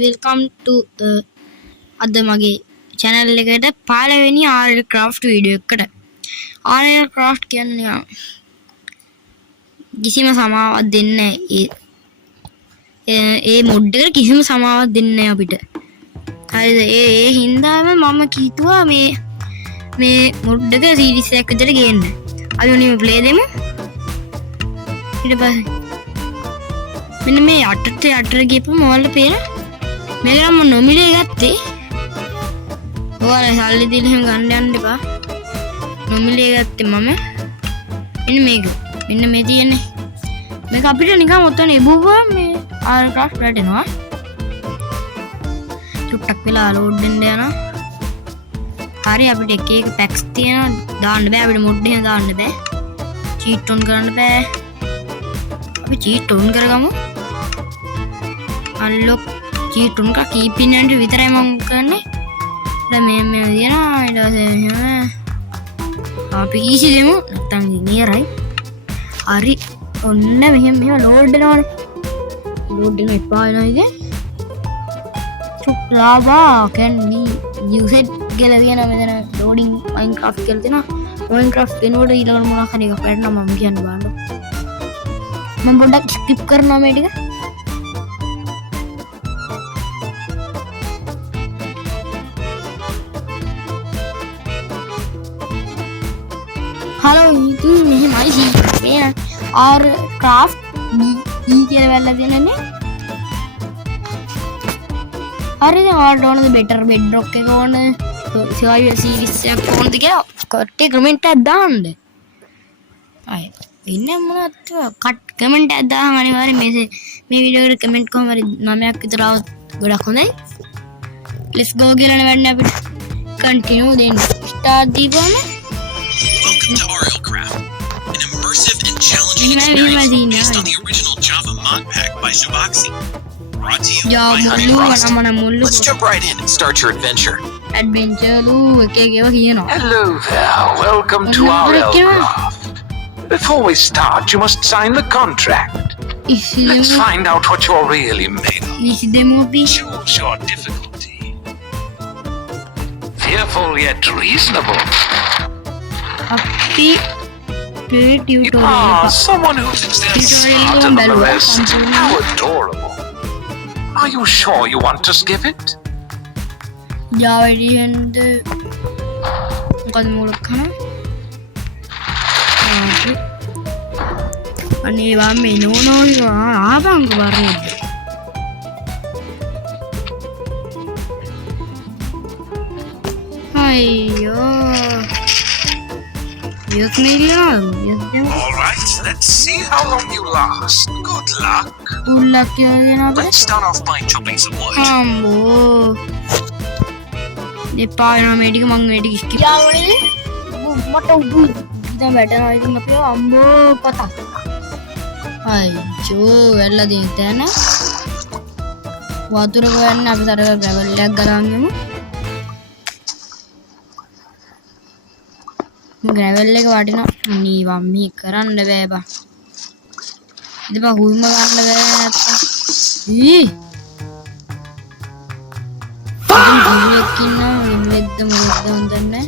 welcome to අද මගේ channel එකට පළවෙනි RLCraft වීඩියෝ එකකට. RLCraft කියන්නේ කිසිම සමාවක් දෙන්නේ නැහැ. ඒ මොඩ් එකට කිසිම සමාවක් දෙන්නේ නැහැ අපිට. හරිද? ඒ හින්දාම මම කීතුවා මේ මොඩ් එක සීරීස් එකක් විතර ගේන්න. අපි උනිම ප්ලේ දෙමු. ඊට පස්සේ මෙන්න මේ යටට ගියපම ඔයාලට පේන මේක නම් නොමිලේ ගත්තේ. ඔයාලා සල්ලි දීලා එහෙම ගන්න යන්න එපා. නොමිලේ ගත්තේ මම. මෙන්න මේ තියෙන්නේ. මේක අපිට නිකන් ඔතන එබුවා මේ RLCraft වැටෙනවා. චුට්ටක් වෙලා ලෝඩ් වෙන්න යනවා. හරි අපිට එක එක පැක්ස් තියෙනවා. දාන්න බෑ අපිට මොඩ් එහෙම දාන්න බෑ. චීට් ඔන් කරන්න බෑ. අපි චීට් ඔන් කරගමු. අන්ලොක් චීට් ඔන් කරලා කීප් ඉන් යන්න විතරයි මම කරන්නේ. දැන් මේ දිනවා ඊට පස්සේ අපි ඊසි දෙමු. නැත්තම් නියරයි. හරි ඔන්න මෙහෙම ලෝඩ් වෙනවනේ. ලෝඩ් වෙන එපා වෙනවා ඉතින්. චුක්ලාබා can be used කියලා කියන මෙතන loading Minecraft කියලා තියෙනවා. Minecraft වෙනකොට ඊළඟට මොනවා හරි එකක් වැටෙනවා මම කියන්න බලන්න. මම පොඩ්ඩක් ස්කිප් කරනවා මේ ටික. හලෝ ඉතින් මෙහෙමයි මේ RLCraft B කියලා වැල්ලා තියෙනනේ. හරිද? ඔයාලට ඕනද බෙටර් බෙඩ්රොක් එක ඕන සර්වයිවල් සීරීස් එකක් ඕනද කියලා කට්ටිය කමෙන්ට් එකක් දාන්න. අය ඉන්නේ මොනවද කමෙන්ට් එකක් දාහම අනිවාර්යෙන් මේ වීඩියෝ එකට කමෙන්ට් කොහම හරි 9ක් විතර આવොත් ගොඩක් හොඳයි. let's go කියලානේ වැඩන්නේ අපිට. continue then start දීපුවම Welcome to RLCraft, an immersive and challenging experience based on the original Java mod pack by Suboxy. Brought to you by Honeycroft. Let's jump right in and start your adventure. Adventure Hello there, welcome to RLCraft. Before we start, you must sign the contract. Let's find out what you're really made of. Choose your difficulty. Fearful yet reasonable. You are someone who's smarter than the rest. How adorable. Are you sure you want to skip it? Alright, let's see how long you last. Good luck. Let's start off by chopping some wood. gravel එක වටිනවා. නීවම් මේ කරන්න බෑ බා. ඉතින් බා හුල්ම ගන්න බෑ නැත්තම්. ඊ. ඉතින් කින්නා මෙද්ද හොඳන්නේ.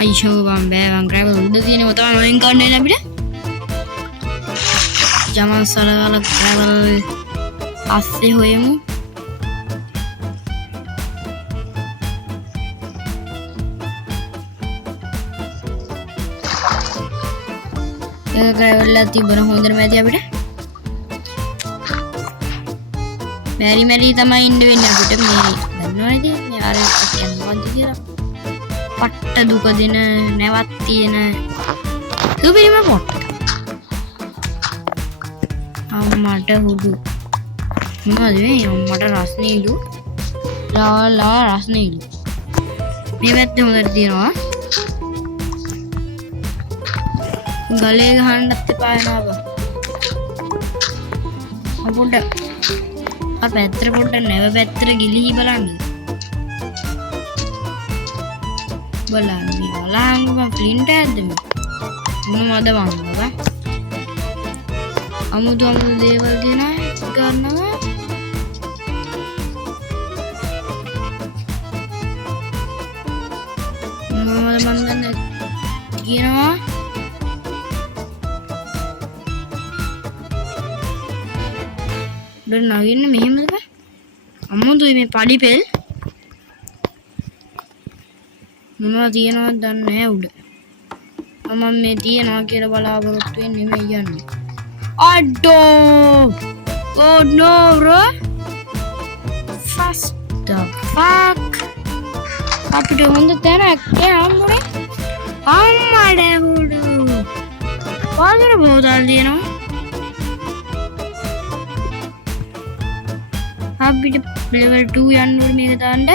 අයිෂෝ බම් බෑ මං gravel උඩ තියෙනවා තමයි මම ගන්න එන්නේ අපිට. ජමන් සලවල gravel අස්සේ හොයමු. gravel එක තිබුණ හොඳට මැදි අපිට. මැරි තමයි ඉන්න වෙන්නේ අපිට මේ දන්නවද මේ RLCraft කියන්නේ මොකද්ද කියලා. පට්ට දුක දෙන නැවත් තියෙන සුපිරිම පොට්. අම්මට හුදු. මොනවද මේ අම්මට රස්නීලු. ලා රස්නීලු. මේ පැත්තේ හොඳට තියෙනවා. ගලේ ගහන්නත් එපා වෙනවා බා. පොඩ්ඩක් පැත්තට පොඩ්ඩක් නැව පැත්තට ගිලිහි බලන්න. බලන්න මේ වලහන් ෆ්ලින්ට් එකක්ද මේ? මොනවද වංග බා? අමුතු දේවල් දෙනවා ගන්නවා. මොනවද මන් ගන්න කියනවා. දැන් නගින්න මෙහෙමද බෑ. අමුතුයි මේ පඩිපෙල්. මොනවද තියනවද දන්නේ නැහැ උඩ. මම මේ තියනවා කියලා බලාපොරොත්තු වෙන්නේ නෙමෙයි යන්නේ. අඩෝ! Oh no, bro. Fast the fuck. අපිට හොඳ තැනක් යන්නේ. අම්මඩ බුඩු. පාදර බෝතල් දිනනවා. අපිට level 2 යන්න ඕනේ මේක දාන්න.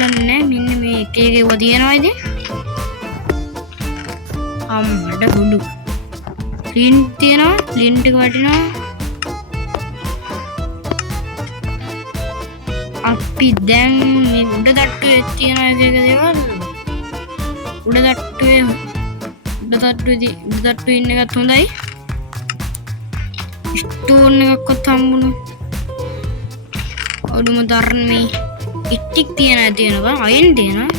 ලන්නේ මෙන්න මේ එක එක ඒවා දිනනවා ඉතින්. අම්මඩ බුඩු. ලින්ට් තියනවා. ලින්ට් එක වටිනවා. අපි දැන් මේ උඩ තට්ටුවේ තියෙන එක දේවල් උඩ තට්ටුවේ ඉන්න එකත් හොඳයි. ස්ටෝන් එකක්වත් හම්බුණා. ඔඩුම ධර්මී ඉටික් තියෙනවා අයන් තියෙනවා.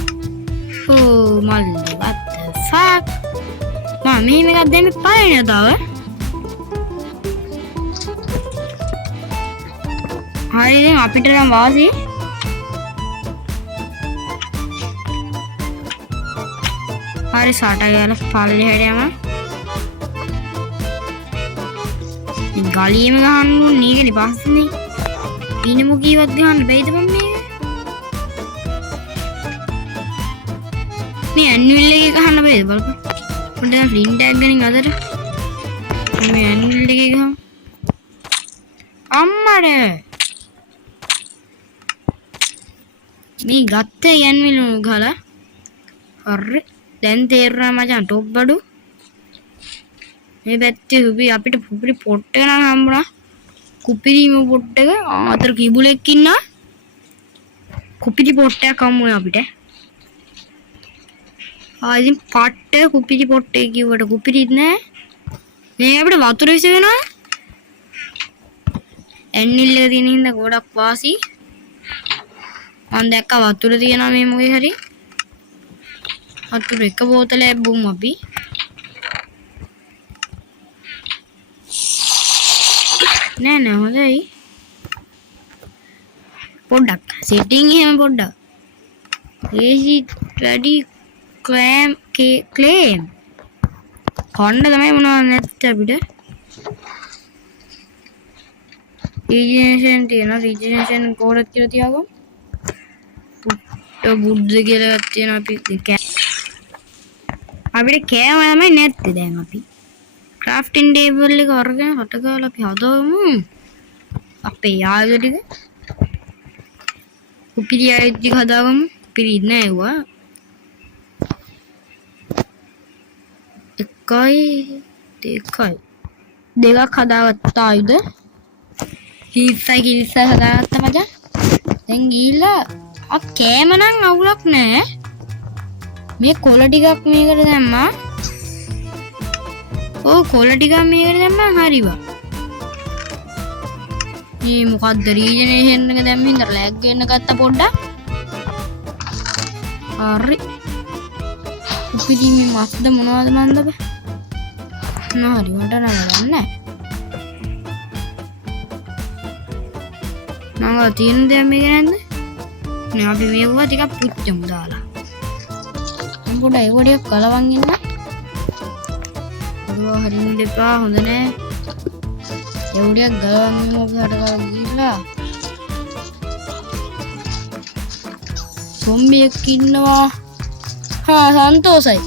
ඕ මල්ලි what the fuck. මම මෙහෙම එකක් දැම්මේ පළවෙනි දාව. හරි දැන් අපිට නම් වාසි. හරි සාට ගාලා පල්ලෙහාට යනවා. ඉතින් ගලියෙම ගහන්න ඕනේ නේකනේ පස්සනේ. ඉනමු කීවත් ගහන්න බැයිද මම මේක? මේ ඇන්විල් එකේ ගහන්න බැයිද බලන්න. පොඩ්ඩක් ෆ්ලින්ට් ටැග් ගනින් අදට. මේ ඇන්විල් එකේ ගහමු. අම්මඩ මේ ගත්තේ ඇන්විල් උණු ගහලා. හරි දැන් තේරුණා මචං ටොප් බඩු. මේ පැත්තේ සුපි අපිට පුපිරි පොට් එක නම් හම්බුණා. කුපිරිම පොට් එක අතර කිබුලෙක් ඉන්නා. කුපිරි පොට් එකක් හම්බුනේ අපිට. ඉතින් පට්ට කුපිරි පොට් එක කිව්වට කුපිරිත් නෑ. මේ අපිට වතුර විස වෙනවා. ඇන්විල් එක තියෙන හින්දා ගොඩක් වාසි. මම දැක්කා වතුර තියනවා මේ මොකේ හරි. වතුර එක බෝතලයක් බොමු අපි. නෑ හොඳයි. පොඩ්ඩක් සෙටින් එහෙම පොඩ්ඩක්. ඒසි වැඩි ක්ලෑම් ක්ලේම්. කොණ්ඩ තමයි මොනවද නැත්te අපිට. රීජනරේෂන් තියෙනවා. රීජනරේෂන් කෝඩක් කියලා තියාගමු. බුද්ධ කියලා තියෙන අපි අපිට කෑම තමයි නැත්තේ දැන් අපි ක්‍රාෆ්ටින් ටේබල් එක අරගෙන හටගාලා අපි හදවමු අපේ යාළුවෝ ටික කුපිරි අය ටික හදාගමු කුපිරි නෑ ඒවා එකයි දෙකක් හදාගත්තා අයිද කිල්සා හදාගත්තා මචං දැන් ගිහිල්ලා කෑම නම් අවුලක් නෑ මේ කොළ ටිකක් මේකට දැම්මා ඔව් කොළ ටිකක් මේකට දැම්මා හරිවා මේ මොකද්ද රීජනරේෂන් එක දැම්මින් ඉඳලා ලැග් වෙන්න ගත්ත පොඩ්ඩක් හරි උපිටි මේ මස්ද මොනවද මන්ද බෑ නහරි මට නෑ නංග තියෙන දෙයක් මේක නැද්ද නේ අපි මේවා ටිකක් පුච්චමු දාලා මම පොඩ්ඩක් ඒ වඩියක් කලවම් ඉන්න ඔය හරින්න දෙපා හොඳ නෑ ඒ වඩියක් ගලවම් ඉන්න අපි හට ගිහිල්ලා සොම්බියෙක් ඉන්නවා හා සන්තෝසයි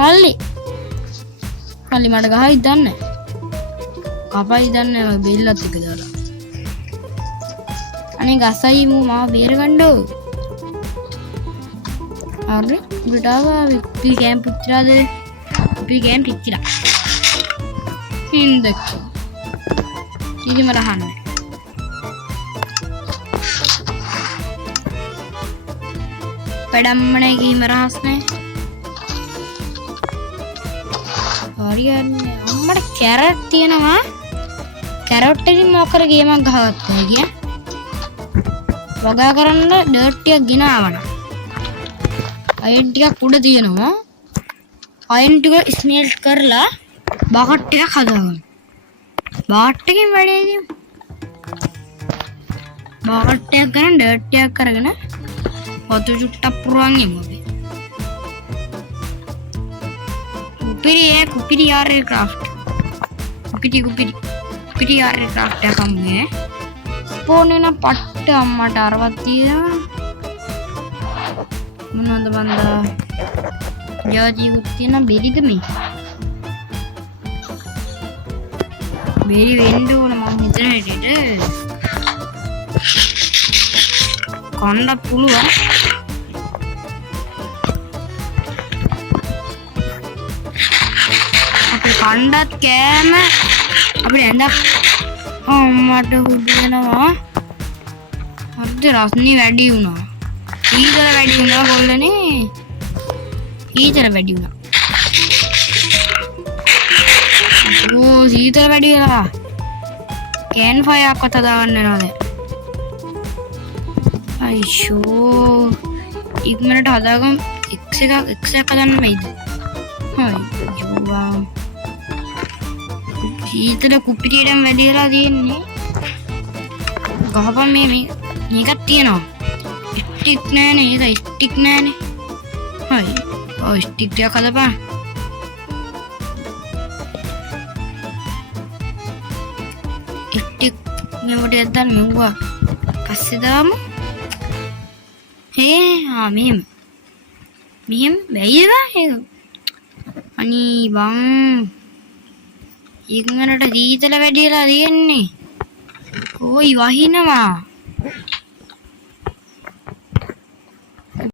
හල්ලි මට ගහයි දන්නේ කපයි දන්නේ මම බෙල්ලත් එක දාලා අනේ ගසයි මූ මාව බේරගන්නෝ හරි උඩටාවා අපි ගෑම් පුච්චලාද අපි ගෑම් පිච්චිලා හින්දක ඉතින් මට අහන්නේ වැඩම්මනේ කීම රහස් නැහැ හරියන්නේ අම්මට කැරට් තියෙනවා කැරට් එකකින් මොකද ගේමක් ගහගත්තා කිය වගා කරන්න ඩර්ට් ටිකක් ගෙනාවන අයන් ටිකක් උඩ තියෙනවා අයන් ටික ස්මෙල්ට් කරලා බකට් ටිකක් හදාගන්න බකට් එකකින් වැඩේ දියමු බකට් එකක් ගන්න ඩර්ට් ටිකක් අරගෙන වතු චුට්ටක් පුරවන් යමු අපි कुपिरी यार क्राफ्ट कुपिरी यार क्राफ्ट कम्मे स्पोन पट्ट अम्मट 60 मुनोंद बंद जाजी उत्तिना बेरिद मे बेरी वेंडु मम हितන හිටියට කොණ්ඩ පුළුවන් කණ්ඩත් කෑම අපිට ඇඳක් අම්මට හුදෙනවා හරිද රස්නේ වැඩි වුණා ඊතර වැඩි වුණා කොල්ලනේ ඊතර වැඩි වුණා ඕ ඊතර වැඩි වෙලා කෑන් ෆයර් එකක් හදාගන්න වෙනවා දැන් අයිෂෝ ඉක්මනට හදාගමු එක්ස් එකක් හදන්න බැයිද හරි ජුවා ඊතර කුපිරියටම වැඩි වෙලා තියෙන්නේ ගහපන් මේකක් තියෙනවා ස්ටික් නෑනේ ඒක ස්ටික් නෑනේ හරි ඔය ස්ටික් ටික හදපන් ස්ටික් මෙවට යද්දන් මෙව්වා පස්සේ දාමු මෙහෙම බැයිද ඒක අනී බං ඉක්මනට දීතල වැඩි වෙලා තියෙන්නේ. ඕයි වහිනවා.